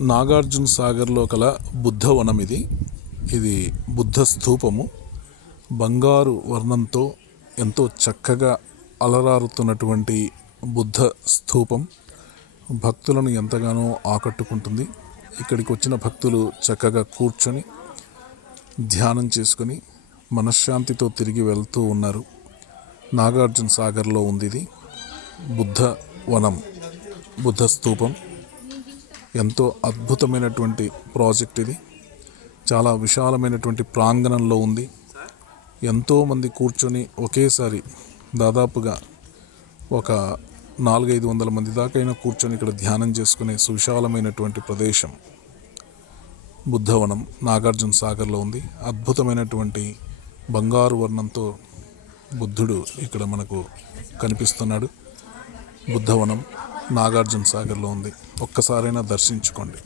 నాగార్జున సాగర్లో కల బుద్ధవనం ఇది బుద్ధ స్తూపము. బంగారు వర్ణంతో ఎంతో చక్కగా అలరారుతున్నటువంటి బుద్ధ స్తూపం భక్తులను ఎంతగానో ఆకట్టుకుంటుంది. ఇక్కడికి వచ్చిన భక్తులు చక్కగా కూర్చొని ధ్యానం చేసుకొని మనశ్శాంతితో తిరిగి వెళ్తూ ఉన్నారు. నాగార్జున సాగర్లో ఉంది ఇది బుద్ధ వనం, బుద్ధ స్తూపం. ఎంతో అద్భుతమైనటువంటి ప్రాజెక్ట్ ఇది. చాలా విశాలమైనటువంటి ప్రాంగణంలో ఉంది. ఎంతోమంది కూర్చొని ఒకేసారి దాదాపుగా ఒక 400-500 మంది దాకైనా కూర్చొని ఇక్కడ ధ్యానం చేసుకునే సువిశాలమైనటువంటి ప్రదేశం బుద్ధవనం నాగార్జున సాగర్లో ఉంది. అద్భుతమైనటువంటి బంగారు వర్ణంతో బుద్ధుడు ఇక్కడ మనకు కనిపిస్తున్నాడు. బుద్ధవనం నాగార్జున సాగర్లో ఉంది. ఒక్కసారైనా దర్శించుకోండి.